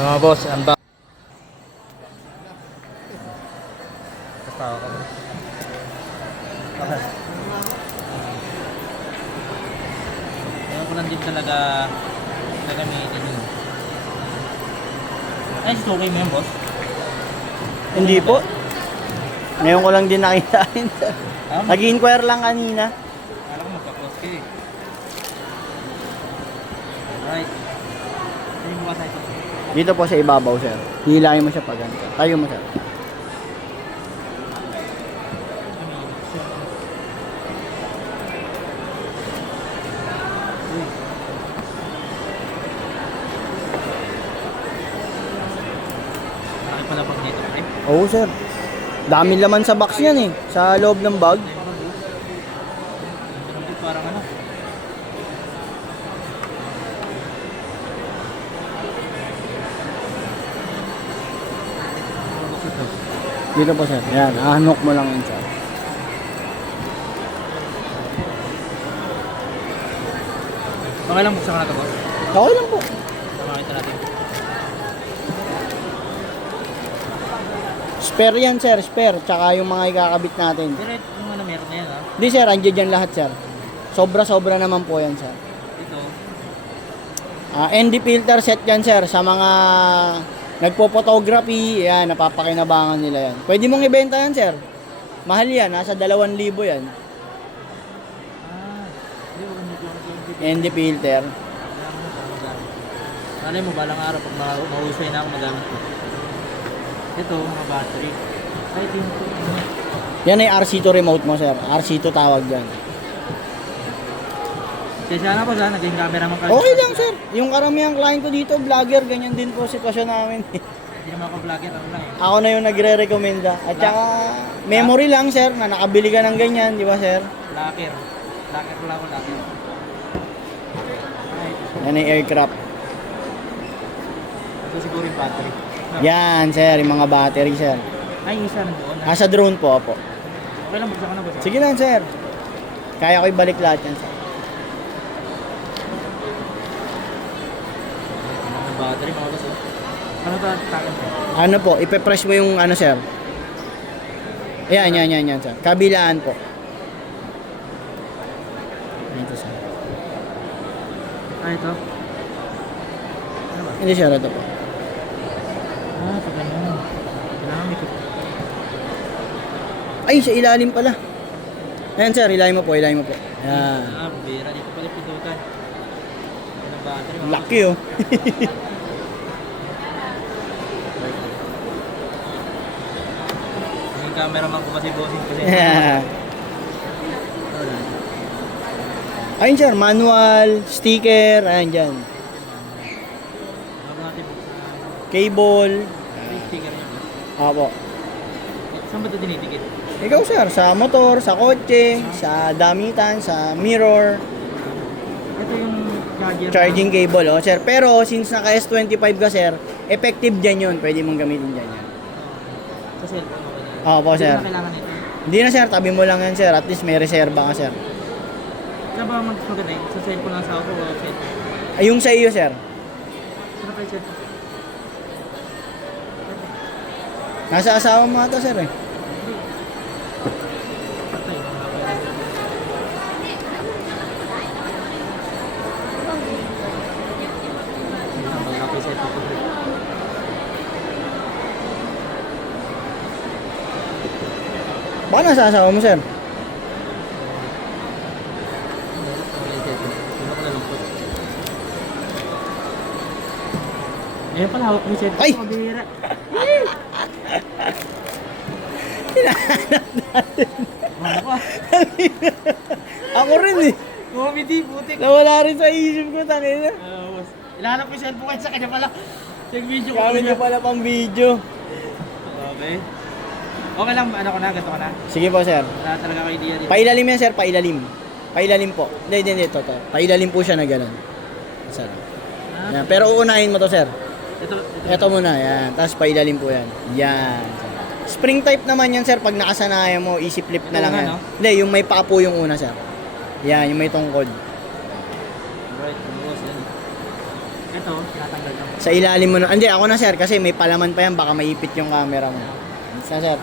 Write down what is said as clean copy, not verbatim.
Boss, ang ba? Kaya ko lang din talaga gagamitin yun. Ay, okay mo yan, boss? Hindi po. Ngayon ko lang din nakita. Nag-inquire lang kanina. Alam ko magpa-close ka eh. Alright. Hindi mo kasi ito. Dito po sa ibabaw, sir. Hilahin mo siya pag ganito. Tayo mo, sir. Bakit pala pag dito, pre? Oo, sir. Dami laman sa box yan eh. Sa loob ng bag. Parang ano? Dito po, sir. Yan. Ahanok mo lang yun, sir. Okay lang, buksan ka na ito, boss. Okay lang po. Makita natin. Spare yan, sir. Spare. Tsaka yung mga ikakabit natin. Pero yung ano, meron na yan, ha? Hindi, sir. Andiyan dyan lahat, sir. Sobra-sobra naman po yan, sir. Dito. ND filter set yan, sir. Sa mga nagpo-photography, yan, napapakinabangan nila yan. Pwede mong ibenta yan, sir. Mahal yan. Nasa 2,000 yan. Hindi ko ganito yung ND filter. Alay mo, balang araw pag mahusay na ako magamit ko. Ito, mga battery. Ay, ito yung Yan ay RC2 remote mo, sir. RC2 tawag dyan. kaya sana po sana, naging camera man kasi. Okay lang, sir. Yung karamihang client ko dito, vlogger, ganyan din po sitwasyon namin. Hindi naman ako vlogger, ano lang eh. Ako na yung nagre-recommenda. At saka, memory lang, sir, na nakabili ka ng ganyan, di ba, sir? Vlogger. Vlogger ko lang ako, vlogger. Ay, Yan ay aircraft. ito siguro yung battery. No. Yan, sir, yung mga battery, sir. Ay, isa na doon. Sa drone po, po. Okay lang, buksan ko na, boss. Sige lang, sir. Kaya ko ibalik lahat yan, sir. Ang battery, mga boss. Ano ito, takin? Ano po, ipe-press mo yung ano, sir. Yan, sir. Kabilaan po. Ito, sir. Ah, ito. Ano ba? Hindi, sir, ito po. Ah, pag ano. Kailangan may Ay, sa ilalim pala. Ayan, sir, ilalim mo po. Yan. Ah, bira. Dito pala pindutan. Ang battery, mga boss. Lucky, oh. Yung cameraman ko kasi bossing kasi. Ayun, sir, manual, sticker, ayan dyan. Bago natin buksan. Cable. Yung sticker niya. Apo. Saan ba ito dinidikit? Ikaw, sir, sa motor, sa kotse, sa damitan, sa mirror, Ito yung charger. charging cable, oh, sir. Pero, since naka S25 ka, sir, effective dyan yun. Pwede mong gamitin dyan yan. Sa cellphone. Okay. Opo, Hindi sir. na kailangan ito. Hindi na, sir. Tabi mo lang yan, sir. At least may reserba ka, sir. Saan ba maganda eh? Sa cellphone lang sa ako o cellphone? Ay, yung sa iyo, sir. Saan pa yung cellphone? Nasa asawa mo ata, sir, eh. Patay. Wala pa yung cellphone ko. Baka nasa asawa mo, sir. Wala yung cellphone. Wala ko nalungkot. Ayan pala, hawak ko yung cellphone. Ay! Ko, bihira. Hinahanap natin. Wala ko ah. Ako rin, eh. Comedy, putik. Nawala rin sa isip ko, tangina. Boss. Ilahanap ko yung cellphone kayo sa kanya pala. Check video ko. Gamit niyo pala pang video. Okay. Okay lang, ano ko na, ganito ko na. Sige po, sir. Wala talaga kayo idea dito. Pailalim yan, sir. Pailalim. Pailalim po. Hindi. Ito. Pailalim po siya na gano'n. Sir. Ah, Yan. Pero uunahin mo to, sir. ito. Ito muna, yan. Tapos pailalim po yan. Yan. Spring type naman yan, sir. Pag nakasanayan mo, easy flip na Ito lang una, yan. no? Hindi, yung may paa po yung una, sir. Yan, yung may tungkod. Right, boss. Yan. Ito. ito, tinatanggal lang. Sa ilalim mo na. Hindi, ako na sir kasi may palaman pa yan. Baka maipit yung camera mo. Sa sir.